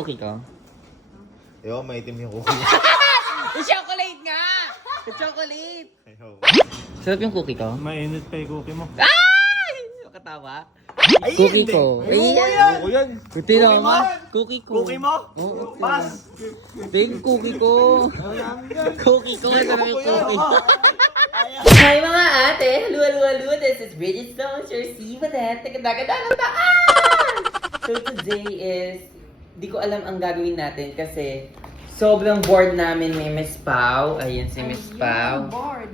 Cookie ka? Ewan, maitim yung cookie. Chocolate nga! Chocolate! Ayaw. Sarap yung cookie ko? Mainit pa yung cookie mo. Ay! Nakatawa? Ay, Cookie hindi. ko. Ayoko Ayan. yan. Ayoko yan. Kuti naman. Cookie ko. Cookie mo? Oo. Pass. Ting cookie ko. Cookie ko. Sarap yung cookie. Hi mga ate! Hello! This is Bridget Stones, your Sivadet. Taga-daga-daga taan! So today is, di ko alam ang gagawin natin kasi sobrang bored namin ni Miss Pau. Ayan si Miss Pau. Bored.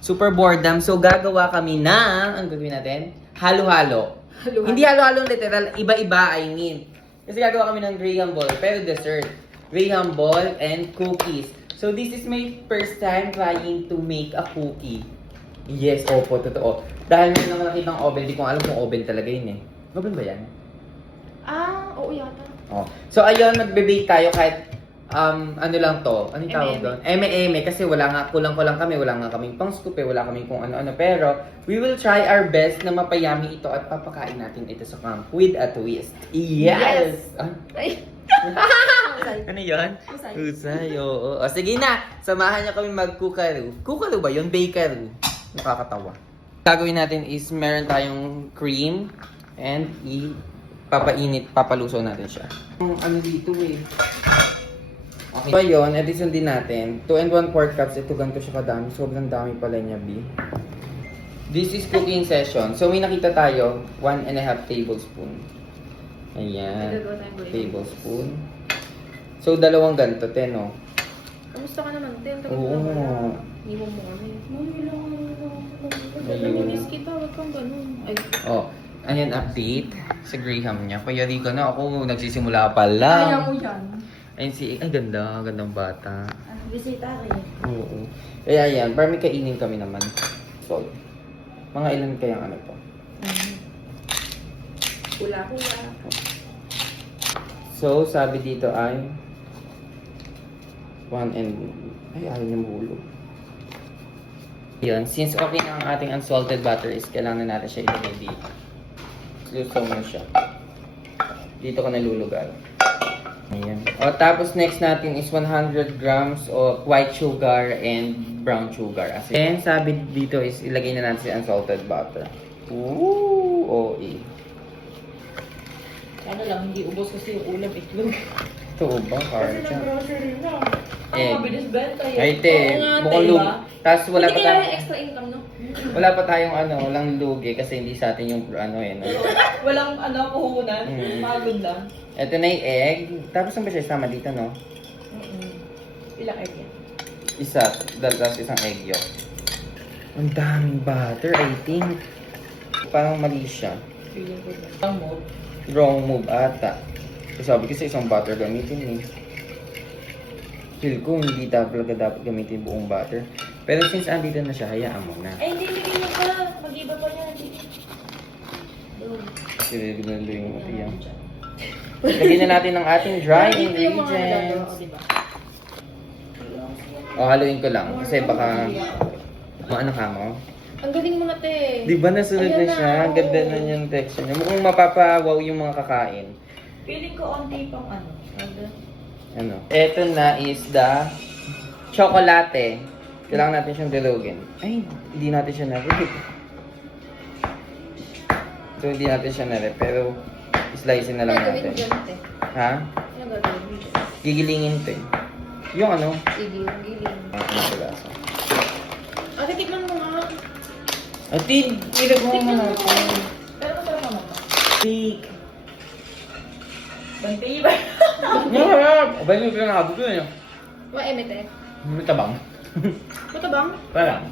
Super boredom. So gagawa kami ng, ang gagawin natin? Halo-halo. Hindi halo-halo literal, iba-iba I mean. Kasi gagawa kami ng Graham Ball, pero dessert. Graham Ball and cookies. So this is my first time trying to make a cookie. Yes, opo, totoo. Dahil may naman nakitang oven, di ko alam kung oven talaga yun eh. Oven ba yan? Oo yata. Oh. So ayun, magbe-bake tayo kahit ano lang to. Anong tawag doon? Eme-eme kasi wala nga, kulang-kulang kami, wala nga kaming pang-scoop eh, wala kaming kung ano-ano. Pero we will try our best na mapayami ito at papakain natin ito sa camp with a twist. Yes! Ah, Ay. ano yun? Usay. Usay, oo. O sige na, samahan niyo kami mag-kukaro. Kukaro ba yun? Bakery. Nakakatawa. Gagawin natin is meron tayong cream and papaluso natin siya. Ano dito eh. Okay. So yun, edi sundin natin. 2 and 1/4 cups. Ito ganito siya kadami. Sobrang dami pala niya, B. This is cooking session. So may nakita tayo, 1.5 tablespoon. Ayan. Tablespoon. So dalawang ganito, no? Kamusta ka naman, Ten? Oo. Hindi mo mo ano eh. Mami lang. Ayun. Naminis kita, wag kang ganun. Ay. Oh, ayan update sa Graham niya. Payari ka na ako, nagsisimula pa Kaya lang. mo yan. Ayun si, ay ganda, gandang bata. Bisita rin. Oo. Kaya yan, para may kainin kami naman. So, mga ilan kayang ano to? Hula-hula. So, sabi dito ay 1 and... Ay, ayaw niya mahulog. Yun, since okay na ang ating unsalted butter is kailangan natin siya ilagay dito. Lusaw mo siya. Dito ka nalulugar. Ayan. O, tapos next natin is 100 grams of white sugar and brown sugar. And sabi dito is ilagay na natin si unsalted butter. Ooh, OE. Ano lang, hindi ubos kasi yung ulam itlog. Ito ba, Kasi Karcha? nag-grocery na. Ang Eh. mabilis benta yun. Ay, te, Oo nga, mukhang te, lug. diba? Tapos wala Hindi pa kailangan tayong, extra income, no? wala pa tayong ano, walang lugi kasi hindi sa atin yung ano eh. No? Walang ano, puhunan. Mm. Pagod lang. Ito na yung egg. Tapos ang ba siya isama dito, no? Ilang egg yan? Isa, tapos isang egg yolk. Ang daming butter, I think. Parang mali siya. Feeling ko lang. Ang mode. Wrong move ata. So, sabi kasi isang butter gamitin eh. Feel ko hindi talaga dapat gamitin buong butter. Pero since andito na siya, hayaan mo na. Ay, hindi, hindi mo pa. Mag-iba pa niya. Doon. Sinigurado yung iyan. Lagyan na natin ng ating dry Dito yung mga ingredients. nagagawa, diba? O, haluin ko lang. Kasi baka... Ano ka mo? Ang galing mo na, te. Di ba nasunod Ayan na siya? oo. Ang ganda na yung texture niya. Mukhang mapapawaw yung mga kakain. Feeling ko onti pang ano. Ano? Ito na is the chocolate. Kailangan natin siyang dilugin. Ay, hindi natin siya na-rip. So, hindi natin siya na-rip. Pero, slice na lang Ano gawin natin. dyan, te? Ha? Ano gagawin mo dyan? Gigilingin to eh. Yung ano? Sige, ang giling. Ano sa lasa? Ate, tikman mo nga. Ati, ilog mo Tikman muna mo. ito. Pero masarap naman to. Tik. Bantay ba? Masarap! Abay mo yung nakabot ko yun. Maeme, te. May tabang. Matabang? Parang.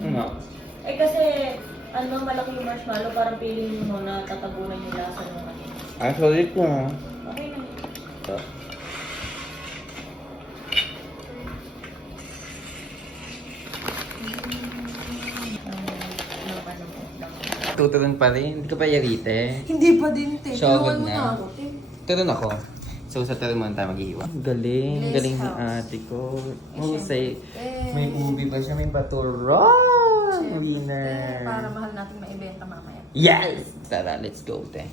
Ano? Eh kasi, ano, malaki yung marshmallow, parang feeling mo na tatabunan yung lasa ng ano. Ay, solid ko ha. Okay na. Tuturun pa rin. Hindi ka pa yarite. Hindi pa din, te. Sure, Tulungan mo good na. na ako, te. Turun ako. So, sa turun mo tayo maghihiwa. Galing. Bless Galing ni house. ate ko. Eh, Oh, say, syempre. may ubi ba siya? May paturon. Siyempre, Winner. para mahal natin maibenta mamaya. Yes! Tara, let's go, te.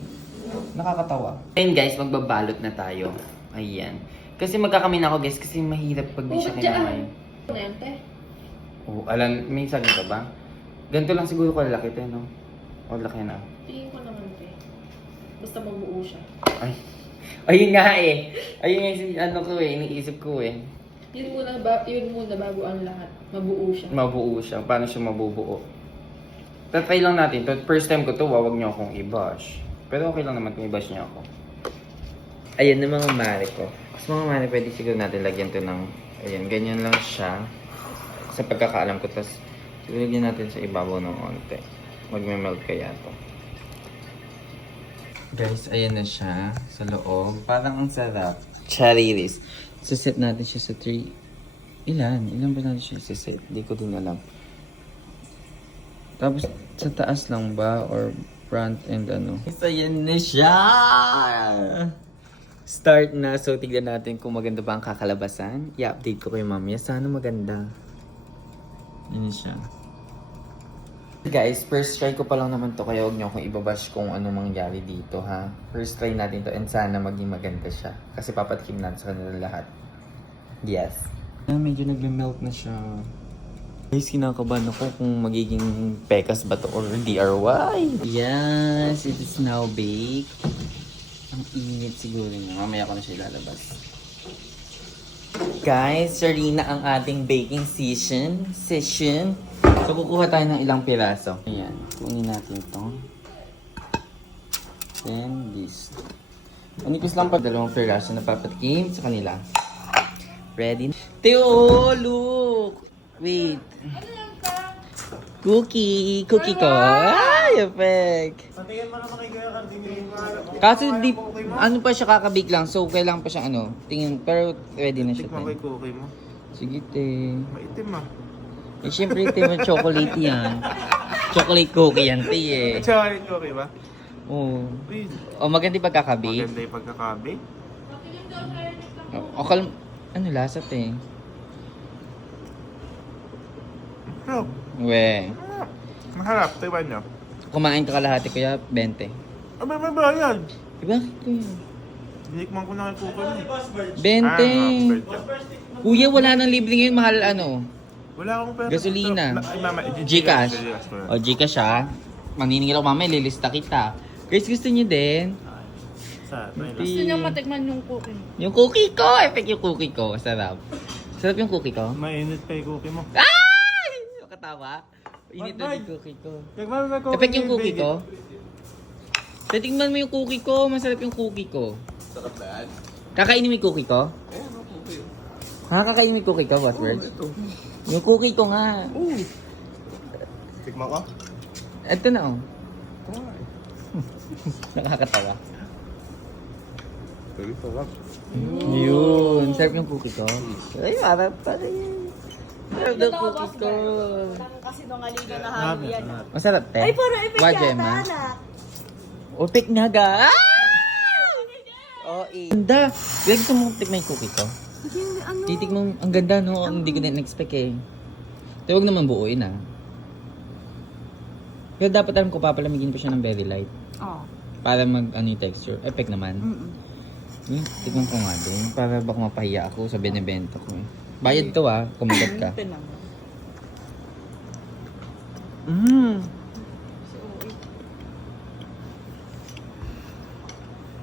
Nakakatawa. Ayun guys, magbabalot na tayo. Ayan. Kasi magkakamin ako guys kasi mahirap pag di siya kinamay. Nente. Oh, alam, may sabi ka ba? Ganito lang siguro kalaki te, no? O laki na. Tingin ko naman, te. Basta mabuo siya. Ay. Ayun nga eh. Ayun yung ano ko eh, iniisip ko eh. Yun muna bago ang lahat. Mabuo siya. Mabuo siya. Paano siya mabubuo? Tatry lang natin to. First time ko to, wag niyo akong i-bash. Pero okay lang naman kung i-bash niyo ako. Ayan na mga mare ko. Mas mga mare, pwede siguro natin lagyan to ng... Ayan, ganyan lang siya. Sa pagkakaalam ko. Tapos, lagyan natin sa ibabaw ng onte. Magme-melt kaya to. Guys, ayan na siya. Sa loob. Parang ang sarap. Chariris. Saset natin siya sa 3. Ilan? Ilan ba natin siya saset? Hindi ko din alam. Tapos, sa taas lang ba? Or front and ano? So, ayan na siya! Start na. So, tignan natin kung maganda ba ang kakalabasan. I-update ko kayo mamaya. Sana maganda. Yan siya. Guys, first try ko pa lang naman to. Kaya huwag niyo akong ibabash kung ano mangyari dito, ha? First try natin to and sana maging maganda siya. Kasi papatikim natin sa kanila lahat. Yes. Medyo nag-melt na siya. Guys, kinakabahan ako kung magiging pekas ba to or DRY. Yes, it is now baked. Ang init siguro niya. Mamaya ko na siya ilalabas. Guys, Sarina ang ating baking session. So, kukuha tayo ng ilang piraso. Ayan, kunin natin to. Then, this. Manipis lang pa 2 piraso na papatikim sa kanila. Ready? Teo, look! Wait. Cookie ko. Ay, effect. Patingin mo naman kay Kuya Cardini. Kasi di, ano pa siya kakabik lang, so kailangan pa siya ano, tingin, pero ready na siya. Tikman kay cookie mo. Sige, te. Maitim ah. Eh, syempre, te, chocolate yan. Chocolate cookie yan, te, eh. Chocolate cookie ba? Oo. Uy, O, maganda yung pagkakabik. maganda yung pagkakabi. O, ano lasa, te? Sarap. We. Maharap, tingnan nyo. Kumain ka kalahati, kuya, 20. Abay, may bayad. Eh, bakit, kuya? Hinikman ko na kay cookie mo. 20. Kuya, wala nang libre ngayon, mahal ano. Wala akong pera. Gasolina. Ay, mama, Gcash. Gcash. O, Gcash siya. Maniningil ako mamaya, lilista kita. Guys, gusto niyo din? Gusto niyang matikman yung cookie. Yung cookie ko! Epic yung cookie ko. Sarap. Sarap yung cookie ko. Mainit pa yung cookie mo. Ay! Katawa. Init na yung cookie ko. Epic yung cookie ko. Titingnan mo yung cookie ko. Masarap yung cookie ko. Sarap na yan. Kakainin mo yung cookie ko? Kakainin mo yung cookie ko, boss Bird? Yung cookie ko nga. Tikman ko? Ito na oh. Nakakatawa. Very sarap. Yun. Sarap yung cookie ko. Ay, marap pa rin. Sarap yung cookie ko. Kasi nung aligo na hangin yan. Masarap, te. Ay, parang epic Wa, yata, Gemma? anak. O, pick na ga. Oh, ganda. Greg, gusto mo tikman yung cookie ko? Ano? Titikman, ang ganda, no? Hindi ko din expect eh. Pero huwag naman buuin, ah. Pero dapat alam ko, papalamigin pa siya ng very light. Oo. Para mag, ano yung texture. Epic naman. Tikman ko nga din. Para baka mapahiya ako sa binibenta ko eh. Bayad to ah, kumagat ka.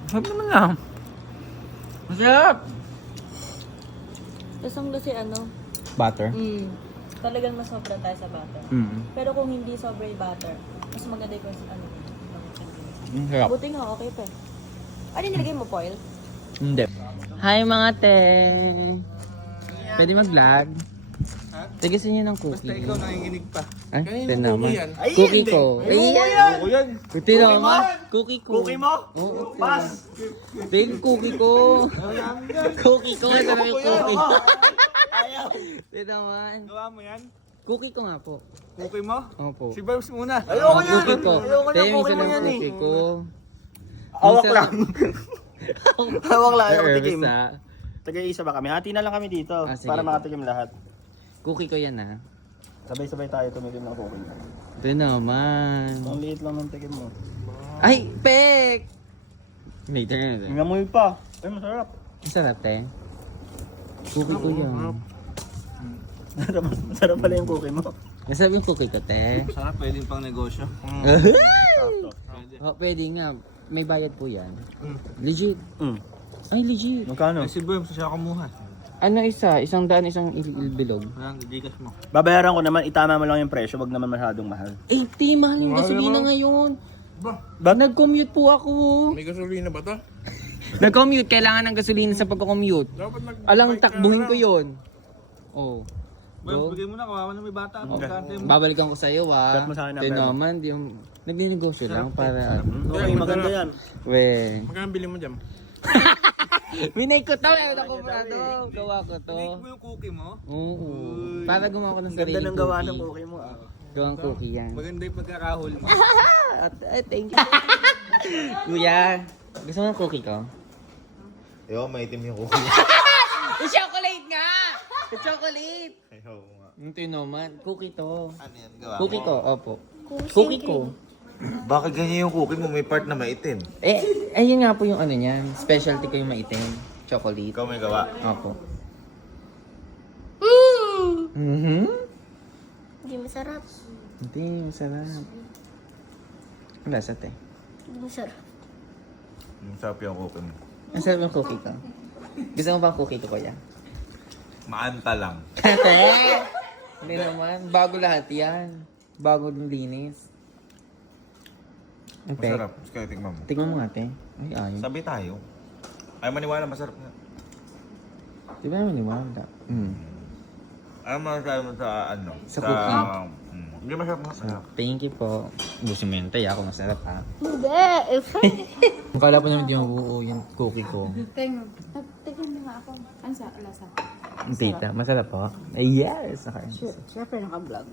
Sarap naman ah. Masarap! Lasang kasi ano, Butter? talagang mas sobra tayo sa butter. Pero kung hindi sobra yung butter, mas maganda yung ano. Sarap. Buti nga, okay pa. Ano nilagay mo, foil? Hindi. Hi mga te! Pwede mag-vlog? Tigisan niyo ng cookie. Basta ikaw nanginginig pa. Ay, Kanino ito naman. cookie yan? Ay, Cookie hindi. ko. Ayun! Cookie yan! Ito naman. Cookie ko. Cookie mo? Oo. Pass! Ito yung cookie ko. Cookie ko. Ito na yung cookie. Ayaw! Ito naman. Gawa mo yan? Cookie ko nga po. Cookie mo? Opo. Si Barbs muna. Ayoko yan. Cookie ko. Ayoko Tayo na yung cookie mo isa yan ng eh. cookie ko. Awak Minsan- lang. Awak lang, ayaw Nervous, tikim. ah. Tagay-isa ba kami? Hati na lang kami dito Ah, sige para po. makatikim lahat. Cookie ko yan ah. Sabay-sabay tayo tumikim ng cookie. Ito naman. Ang liit lang ng tikim mo. Ay, pek! Later na. Ngamoy pa. Ay, masarap. Masarap, te. Cookie ko yan. Masarap pala yung cookie mo. Masarap yung cookie ko, te. Sarap, pwedeng pang negosyo. Oh, pwede nga. May bayad po yan. Legit. Ay, legit. Magkano? Ay, si Boy, siya kumuha. Ano isa? 100, isang bilog. Ayan, didikas mo. Babayaran ko naman, itama mo lang yung presyo, wag naman masyadong mahal. Eh, te, mahal yung gasolina ngayon. Nag-commute po ako. May gasolina ba to? Nag-commute, kailangan ng gasolina sa pagko-commute. Dapat Alang takbuhin ko yun. Oh. Boy, Go. bigay mo na, kawawa na may bata. Pagkante mo. Babalikan ko sa'yo, Cut mo sa akin ang Ito pera. naman, yung nagninegosyo lang para... Okay, maganda yan. We. Magkano bili mo dyan? Winay ko to, meron ako brado. Gawa ko to. Take mo yung cookie mo. Oo. Para gumawa ko ng sarili Ganda ng gawa ng cookie mo. Gawang cookie yan. Maganda yung pagkakahol mo. Thank you. Kuya, gusto mo ng cookie ko? Yo, maitim yung cookie. Chocolate nga! Chocolate! Ayaw nga. Ito naman, cookie to. Ano yan, gawa Cookie mo? ko, opo. Cookie ko. Bakit ganyan yung cookie mo? May part na maitim. Ayun nga po yung ano niyan. Specialty ko yung maitim. Chocolate. Ikaw may gawa. Opo. Hindi masarap. Hindi, masarap. Ang lasa, te. Hindi masarap. Masarap yung cookie mo. Ang sarap yung cookie ko. Gusto mo ba ang cookie ko, kuya? Maanta lang. Te! Hindi naman. Bago lahat yan. Bago yung linis. Ang pek. Masarap. Kaya tingnan mo. Tingnan mo nga, te. Ay, ayun. Sabi tayo. Ay, maniwala, masarap nga. Di ba naman maniwala? Ano masasabi mo sa ano? Sa cookie? Hindi masarap nga. Masarap. Thank you po. Busin mo yun, te. Ako masarap, ha? Hindi. Akala pa naman di mabuo yung cookie ko. Tingnan mo nga ako. Ano sa lasa? Ang tita, masarap po. Ay, yes! Okay. Siyempre naka-vlog.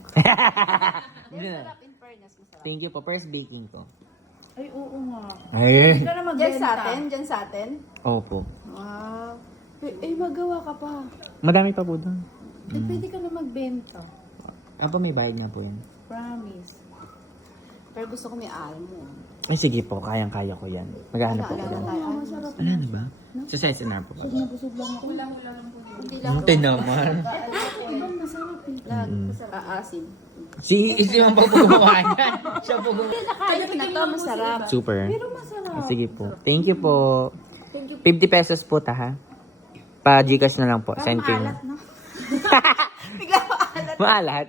Hindi na. In fairness, masarap. Thank you po. First baking ko. Ay, oo nga. Ay! Ikaw na magbenta. Diyan sa atin? Opo. Wow. Magawa ka pa. Madami pa po doon. Pwede ka na magbenta. Apa may bayad nga po yan. Promise. Pero gusto ko may almond. Ay, sige po. Kayang-kaya ko yan. Maghahanap po ko Alala yan. tayo. Masarap. Wala na ba? Sa size na po. Busog lang ako. Hindi lang. Ante naman. Ibang masarap eh. Aasin. Si yung pagpugawa niya. Siya po gumawa. Kahit na to, masarap. Super. Pero masarap. Sige po. Thank you po. 50 pesos po ta ha. Pa Gcash na lang po. Send ko yun. Maalat, no? Maalat?